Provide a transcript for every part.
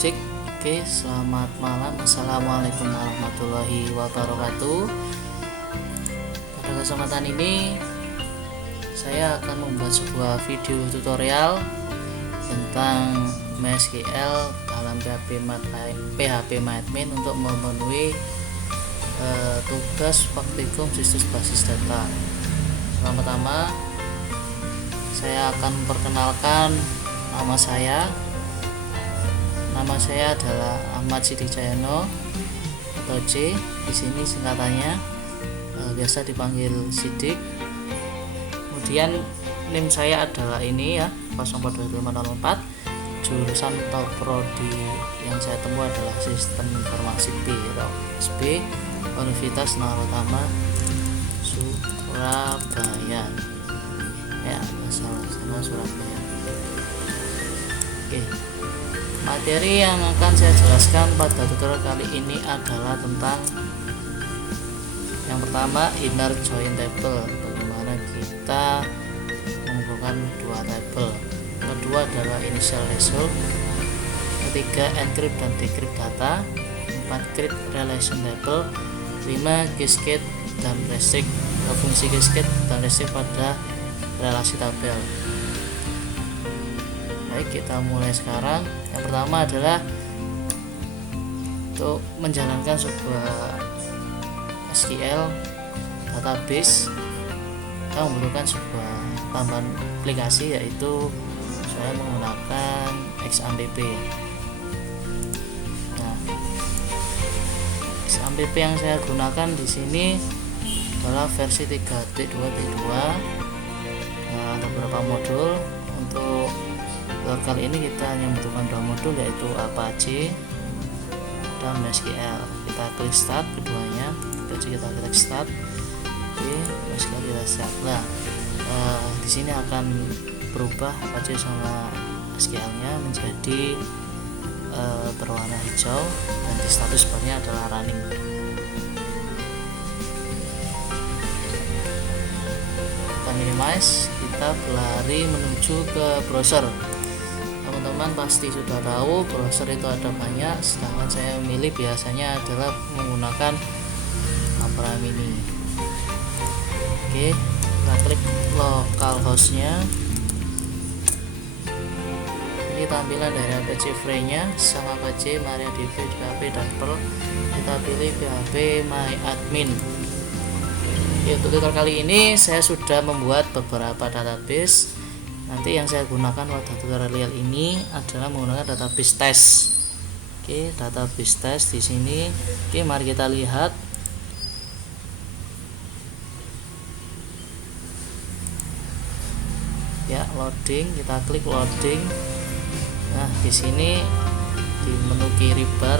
Cek. Oke, selamat malam. Assalamualaikum warahmatullahi wabarakatuh. Pada kesempatan ini saya akan membuat sebuah video tutorial tentang MySQL dalam PHP MyAdmin untuk memenuhi tugas praktikum situs basis data. Pertama-tama saya akan memperkenalkan nama saya. Nama saya adalah Ahmad Sidik Cahyono atau C. Di sini singkatannya biasa dipanggil Sidik. Kemudian NIM saya adalah ini ya, 042504. Jurusan atau prodi yang saya tempuh adalah Sistem Informasi B atau SB, Universitas Nusantara Surabaya. Ya, asal Surabaya. Oke. Materi yang akan saya jelaskan pada tutorial kali ini adalah tentang yang pertama, inner join table, bagaimana kita menghubungkan dua table. Kedua adalah initial result. Ketiga, encrypt dan decrypt data. 4, create relation table. 5, cascade dan restrict, fungsi cascade dan restrict pada relasi tabel. Baik, kita mulai sekarang. Yang pertama adalah untuk menjalankan sebuah SQL database, kita membutuhkan sebuah tambahan aplikasi, yaitu saya menggunakan XAMPP. Nah, XAMPP yang saya gunakan di sini adalah versi 3.2.2. Ada beberapa modul. Untuk kali ini kita hanya membutuhkan dua modul, yaitu Apache dan MySQL. Kita klik start keduanya. Apache kita klik start. Oke, MySQL kita start. Nah, di sini akan berubah Apache sama SQL-nya menjadi berwarna hijau dan di status barnya adalah running. Kita minimize, kita berlari menuju ke browser. Teman-teman pasti sudah tahu browser itu ada banyak, sedangkan saya memilih biasanya adalah menggunakan Opera Mini. Oke, kita klik localhost-nya. Ini tampilan dari Apache Free-nya sama Apache, MariaDB, PHP dan Perl. Kita pilih PHP MyAdmin. Oke, untuk tutorial kali ini saya sudah membuat beberapa database. Nanti yang saya gunakan pada tutorial ini adalah menggunakan database test. Oke, database test di sini. Oke, mari kita lihat. Ya, loading, kita klik loading. Nah, di sini di menu kiri bar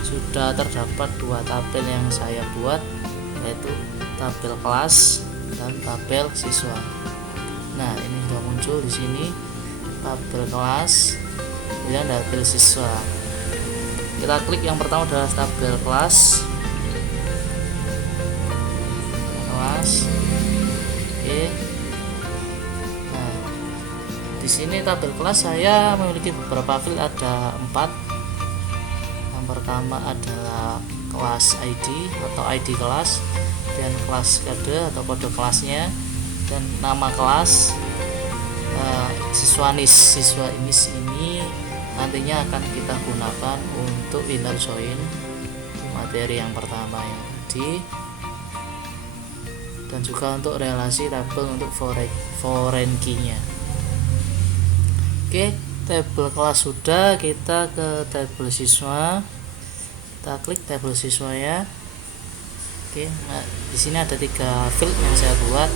sudah terdapat dua tabel yang saya buat, yaitu tabel kelas dan tabel siswa. Nah, ini sudah muncul di sini tabel kelas dan tabel siswa. Kita klik yang pertama adalah tabel kelas. Oke. Nah, di sini tabel kelas saya memiliki beberapa field, ada 4. Yang pertama adalah kelas ID atau ID kelas, dan kelas kode atau kode kelasnya, dan nama kelas. Siswa ini nantinya akan kita gunakan untuk inner join materi yang pertama yang tadi, dan juga untuk relasi tabel untuk foreign key-nya. Oke, tabel kelas sudah, kita ke tabel siswa. Kita klik tabel siswa ya. Oke, nah, di sini ada 3 field yang saya buat.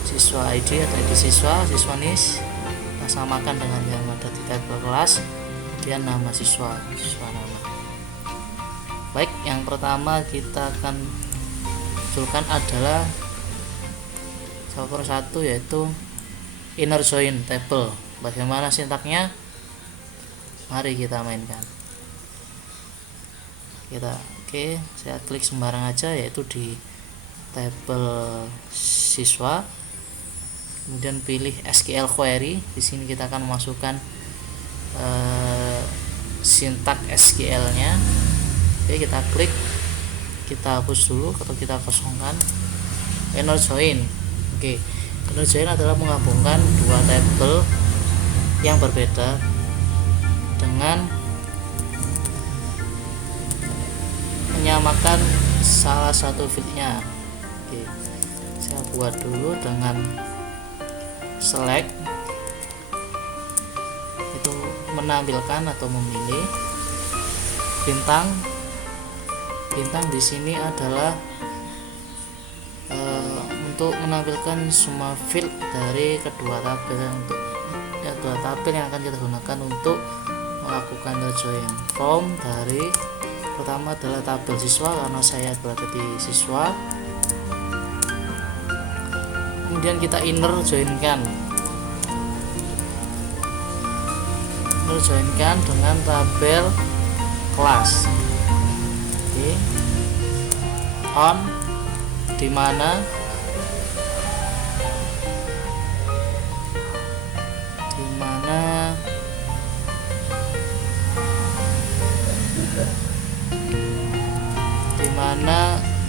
Siswa ID atau ID siswa, siswa NIS, kita samakan dengan yang ada di tabel kelas. Kemudian nama siswa nama. Baik, yang pertama kita akan munculkan adalah satu, yaitu inner join table. Bagaimana sintaknya? Mari kita mainkan. Oke, saya klik sembarang aja, yaitu di tabel siswa. Kemudian pilih SQL query. Di sini kita akan memasukkan sintak SQL nya. Oke, kita klik, kita hapus dulu atau kita kosongkan. Inner join. Oke, inner join adalah menggabungkan dua tabel yang berbeda dengan menyamakan salah satu fieldnya. Oke, saya buat dulu dengan select, itu menampilkan atau memilih bintang. Bintang di sini adalah untuk menampilkan semua field dari kedua tabel, untuk dua tabel yang akan kita gunakan untuk melakukan join. From dari pertama adalah tabel siswa karena saya berada di siswa, kemudian kita inner joinkan dengan tabel kelas. Oke, on dimana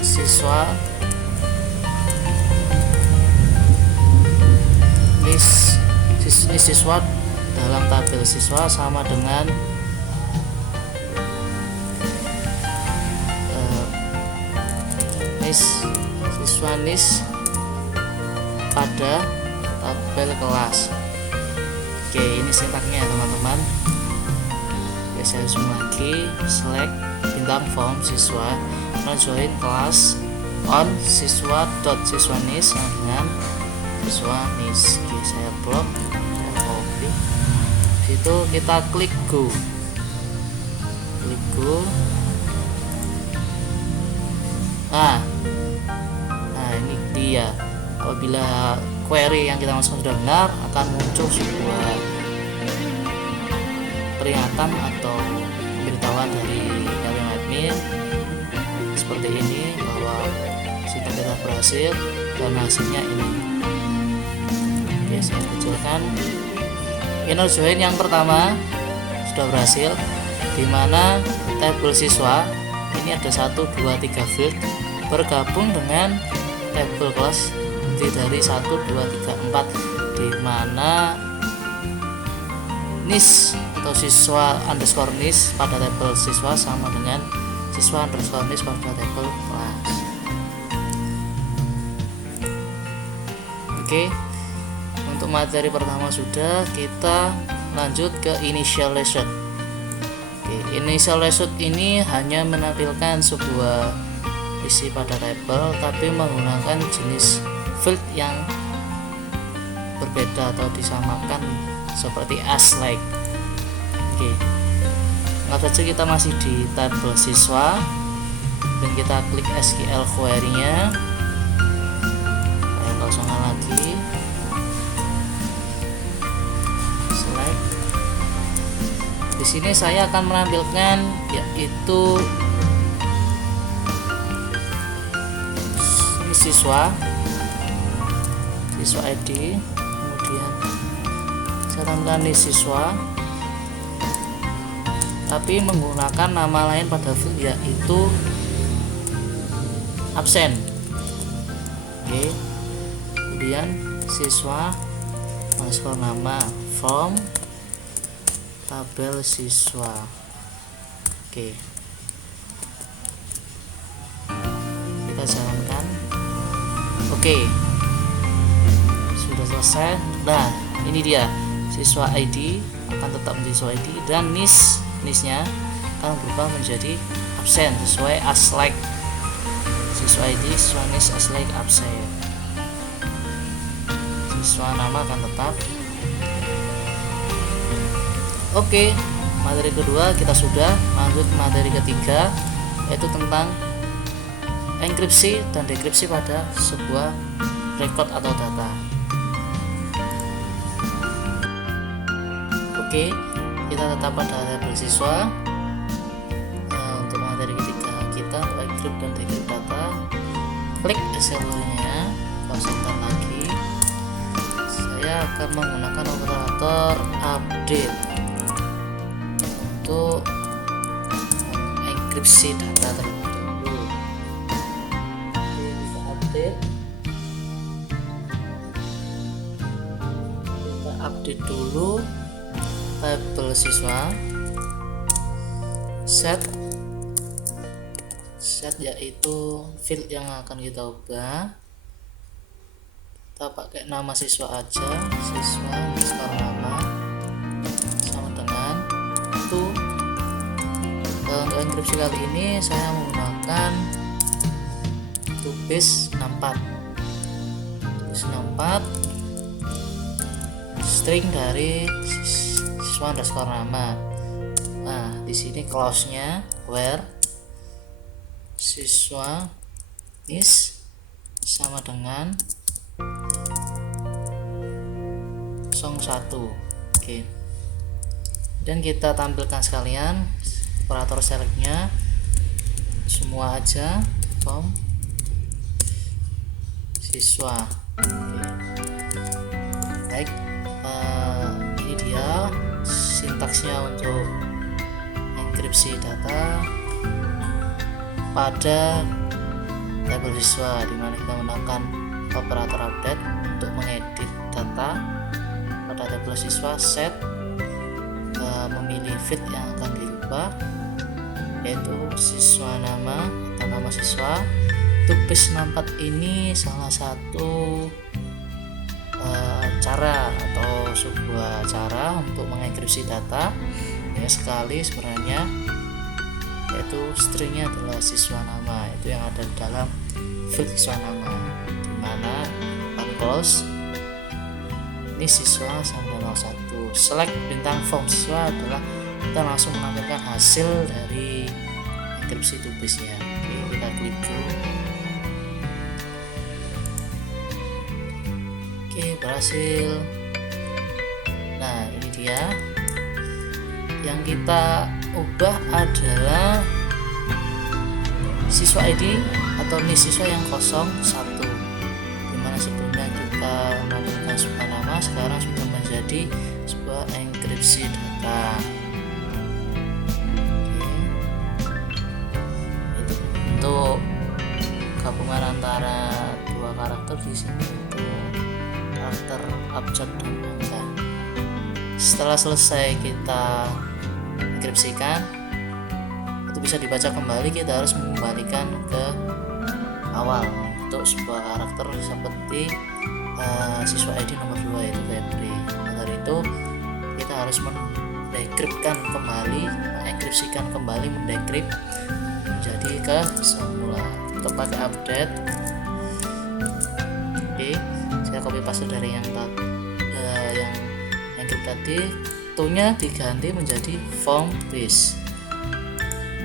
siswa list siswa dalam tabel siswa sama dengan siswa list pada tabel kelas. Oke, ini sintaknya teman-teman. Oke, saya zoom lagi, select bintang form siswa, no join kelas on siswa dot siswa list dengan siswa list. Oke, saya blok, saya copy. Situ kita klik go. Nah ini dia. Apabila query yang kita masukkan sudah benar, akan muncul sebuah peringatan atau pemberitahuan dari admin seperti ini bahwa sintak kita berhasil dan hasilnya ini. Oke, saya kecilkan. Inner join yang pertama sudah berhasil, dimana tabel siswa ini ada 1, 2, 3 field bergabung dengan tabel kelas dari 1, 2, 3, 4, dimana nis atau siswa underscore nis pada tabel siswa sama dengan siswa underscore nis pada tabel kelas. Oke, untuk materi pertama sudah, kita lanjut ke initialization. Oke, initialization ini hanya menampilkan sebuah isi pada tabel tapi menggunakan jenis field yang berbeda atau disamakan seperti as like. Oke, anggap saja kita masih di tabel siswa dan kita klik SQL query nya, saya kosongkan lagi, select. Di sini saya akan menampilkan yaitu siswa ID, kemudian saya tambahkan list siswa tapi menggunakan nama lain pada field yaitu absen. Oke, kemudian siswa underscore nama from tabel siswa. Oke, kita jalankan. Oke, sudah selesai. Nah, ini dia siswa ID akan tetap menjadi siswa ID dan nisnya akan berubah menjadi absen sesuai as like. Siswa ID, siswa nis as like absen. Siswa nama akan tetap. Oke, materi kedua kita sudah. Lanjut ke materi ketiga, yaitu tentang enkripsi dan dekripsi pada sebuah record atau data. Oke, kita tetap pada tabel siswa. Untuk materi ketiga kita encrypt dan decrypt data, klik Excel-nya, kosongkan lagi. Saya akan menggunakan operator update untuk enkripsi data terlebih dahulu. Kita update dulu tabel siswa. set yaitu field yang akan kita ubah. Kita pakai nama siswa aja, siswa underscore nama sama dengan itu. Untuk enkripsi kali ini saya menggunakan tubis 64 string dari siswa underscore nama. Nah, di sini clause-nya where siswa is sama dengan 01. Oke. Dan kita tampilkan sekalian operator selectnya semua aja, form siswa. Oke. Baik, ini dia sintaksnya untuk enkripsi data pada tabel siswa, dimana kita menggunakan operator update untuk mengedit data pada tabel siswa. Set memilih field yang akan dirubah, yaitu siswa nama atau nama siswa. Tubis 64 ini salah satu cara atau sebuah cara untuk mengenkripsi data ya sekali sebenarnya, yaitu stringnya adalah siswa nama, itu yang ada di dalam field siswa nama, dimana clause ini siswa sama 01. Select bintang form siswa adalah kita langsung menampilkan hasil dari enkripsi tubisnya. Oke, kita klik dulu. Oke, berhasil. Nah, ini dia yang kita ubah adalah siswa ID atau NIS siswa yang 01, dimana sebelumnya kita menampilkan sebuah nama, sekarang sudah menjadi sebuah enkripsi data. Oke. Untuk gabungan antara dua karakter di sini itu karakter abjad dan angka. Setelah selesai kita enkripsikan, itu bisa dibaca kembali, kita harus mengembalikan ke awal untuk sebuah karakter seperti siswa ID nomor 2 yaitu Febri. Dari itu kita harus mendekripkan kembali, mengenkripsikan kembali, mendekrip menjadi ke semula. Untuk pakai update, oke, saya copy paste dari yang enkrip tadi, nya diganti menjadi form base.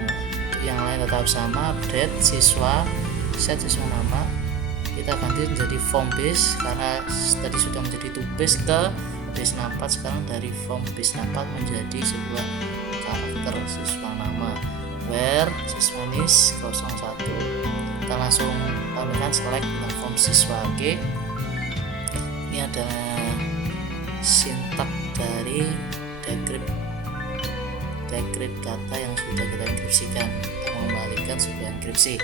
Nah, yang lain tetap sama, update siswa, set siswa nama, kita ganti menjadi form base karena tadi sudah menjadi tubis ke base 64, sekarang dari form base 64 menjadi sebuah karakter siswa nama where siswa NIS 01. Kita langsung tampilkan select tentang form siswa. Oke, ini adalah sintak dari decrypt data yang sudah kita enkripsikan. Kita mengembalikan sebuah enkripsi.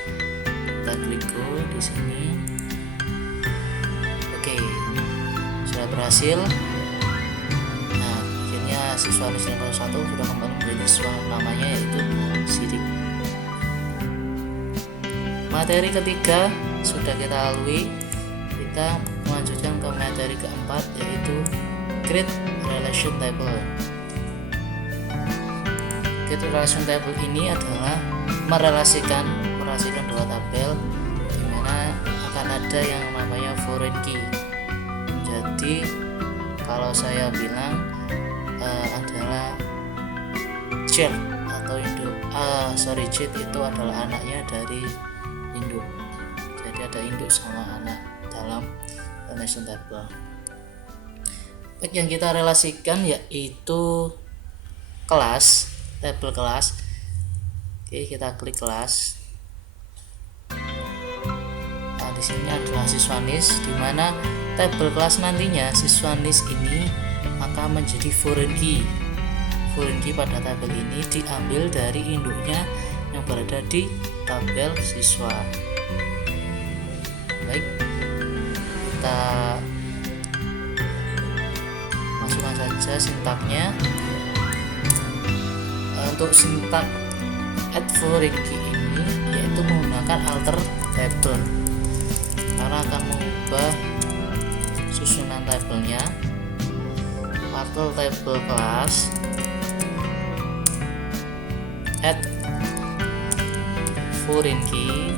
Kita klik go di sini. Oke, sudah berhasil. Nah, akhirnya siswa NIS 01 sudah kembali menjadi siswa namanya yaitu Sidik. Materi ketiga sudah kita lalui. Kita melanjutkan ke materi keempat yaitu create relation table. Create relation table ini adalah merelasikan dua tabel, di mana akan ada yang namanya foreign key. Jadi kalau saya bilang adalah child atau induk, cheat itu adalah anaknya dari induk. Jadi ada induk sama anak dalam relation table. Yang kita relasikan yaitu kelas, tabel kelas. Oke, kita klik kelas. Nah, di sini adalah siswa NIS, di mana tabel kelas nantinya siswa NIS ini akan menjadi foreign key. foreign key pada tabel ini diambil dari induknya yang berada di tabel siswa. Baik, kita masukkan saja sintaknya. Untuk sintak add foreign key ini yaitu menggunakan alter table karena akan mengubah susunan tabelnya. Alter table kelas add foreign key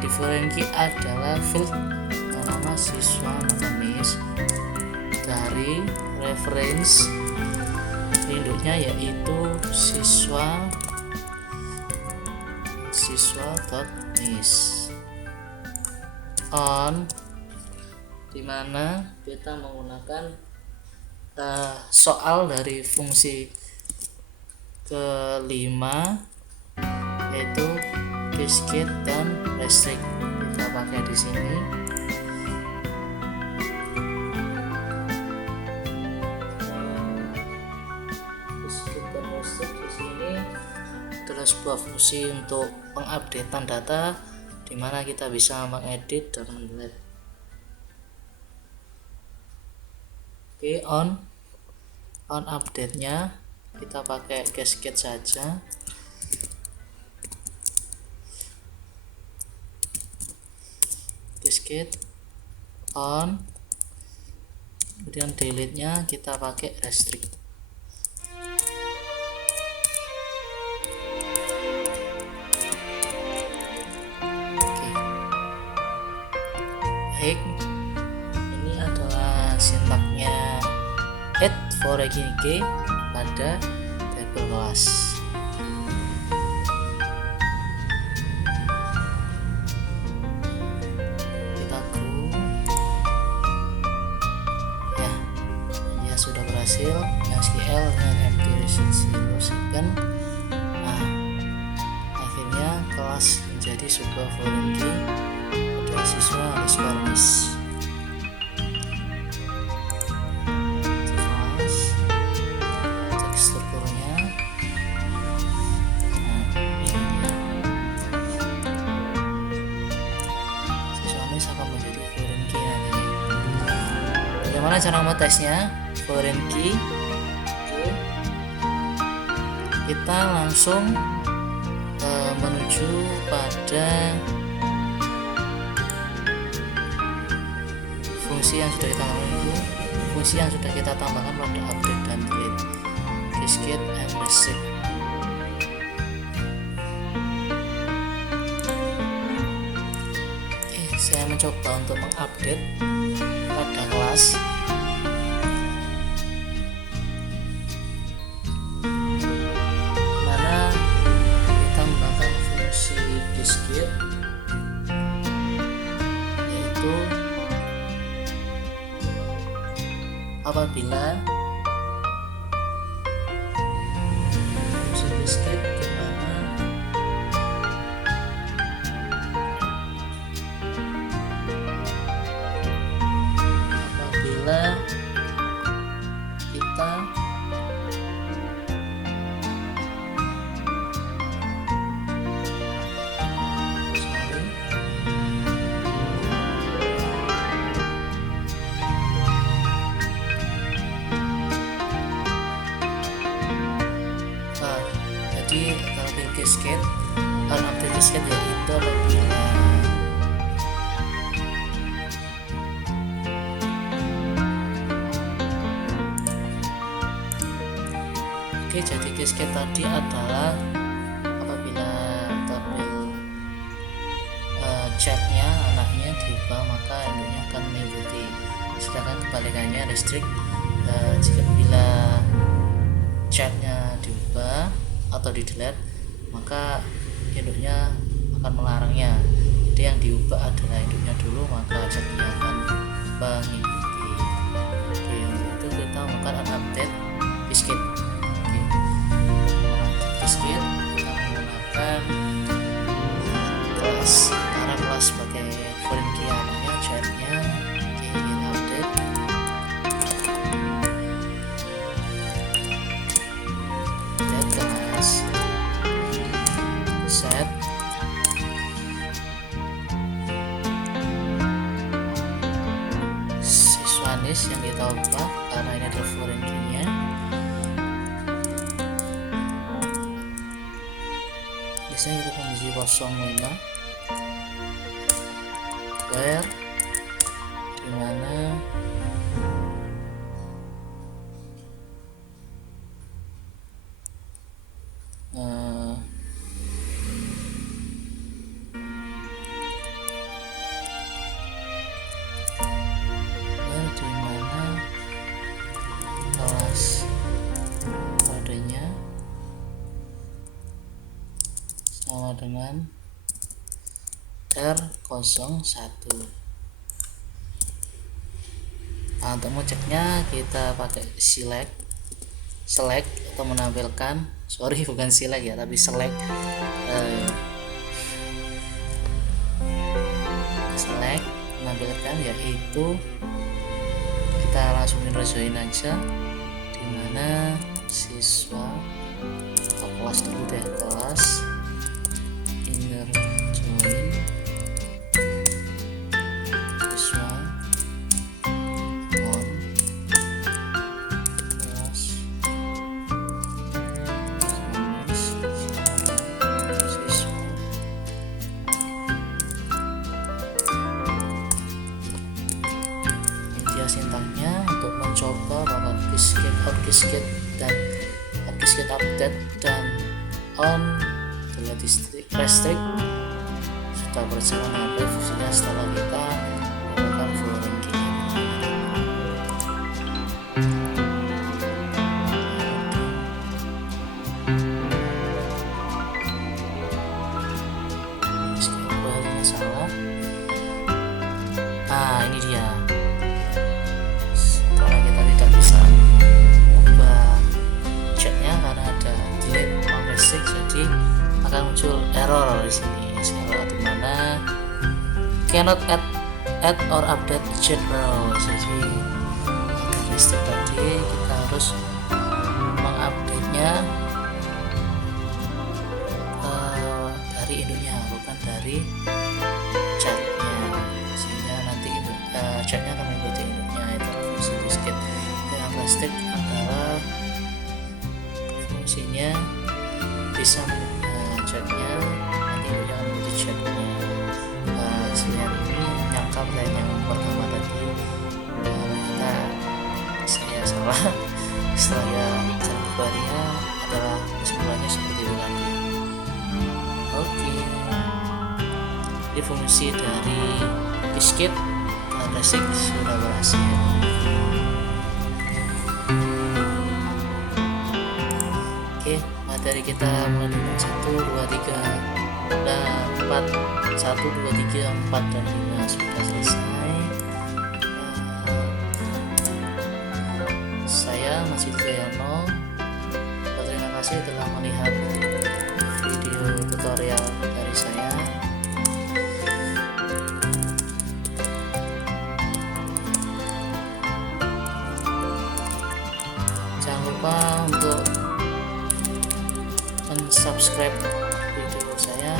di foreign key adalah field nama siswa Miss dari reference induknya yaitu siswa.miss on, dimana kita menggunakan soal dari fungsi kelima yaitu cascade dan restrict. Kita pakai di sini. Cascade dan restrict di sini adalah sebuah fungsi untuk pengupdatean data di mana kita bisa mengedit dan mendelete. Oke, on update-nya kita pakai cascade saja. Cascade on, kemudian delete-nya kita pakai restrict. Baik, ini adalah sintaknya add foreign key pada tabel kelas. Kita go, ya sudah berhasil SQL dengan empty second. Akhirnya kelas menjadi sebuah foreign key pada siswa Miss. Bagaimana cara ngetesnya foreign key? Kita langsung menuju pada fungsi yang sudah kita tambahkan pada update dan delete, cascade and restrict. Saya mencoba untuk mengupdate pada kelas. Mana kita menggunakan fungsi cascade yaitu apabila fungsi cascade dimana apabila kita jadi kalau cascade update cascade yaitu apabila jadi cascade tadi adalah apabila tabel chatnya anaknya diubah maka induknya akan mengikuti. Sedangkan kebalikannya restrict, jika bila chatnya diubah atau di delete maka induknya akan melarangnya. Jadi yang diubah adalah induknya dulu maka chatnya akan mengikuti. Oke, untuk itu kita melakukan update cascade. Kita menggunakan kelas karena kelas sebagai foreign key anaknya chatnya. Oke, kita manis yang kita ubah karena ini adalah foreign key-nya. Biasanya kita kondisi 05 where dimana kelas kodenya sama dengan R01. Nah, untuk ngeceknya kita pakai select atau menampilkan, bukan select ya, tapi select menampilkan, yaitu kita langsung join aja dimana siswa atau kelas dulu deh, kelas inner join siswa on kelas siswa. Inti sintaknya untuk mencoba bahwa Qiskit dan Qiskit update dan on terlihat restrict sudah berjalan dengan baik fungsinya setelah kita melakukan foreign key. Salah. Nah, ini dia. Karena kita tidak bisa ubah chatnya karena ada delete on restrict, jadi akan muncul error di sini. Error di mana cannot add or update chat row. Jadi ada restrict tadi, kita harus mengupdate-nya dari induknya, bukan dari chatnya, sehingga nanti chatnya akan mengikuti induknya. Itu fungsi Qiskit. Yang plastik adalah fungsinya bisa chatnya, nanti induknya akan mengikuti chatnya. Selain ini nyangkap dan yang pertama tadi saya salah. Saya cara berbaringnya adalah kesimpulannya seperti itu tadi. Oke. Jadi fungsi dari Qiskit dan restrict sudah berhasil. Oke, materi kita mulai dengan 1, 2, 3 dan 4. 1, 2, 3, 4 dan 5 sudah selesai. Saya masih Jayono. Terima kasih telah melihat video tutorial dari saya. Jangan lupa untuk subscribe video saya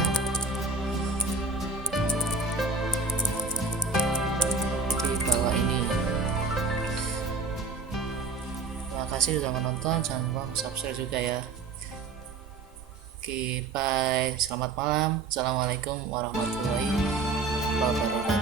di bawah ini. Terima kasih sudah menonton, jangan lupa subscribe juga ya. Oke, bye, selamat malam, assalamualaikum warahmatullahi wabarakatuh.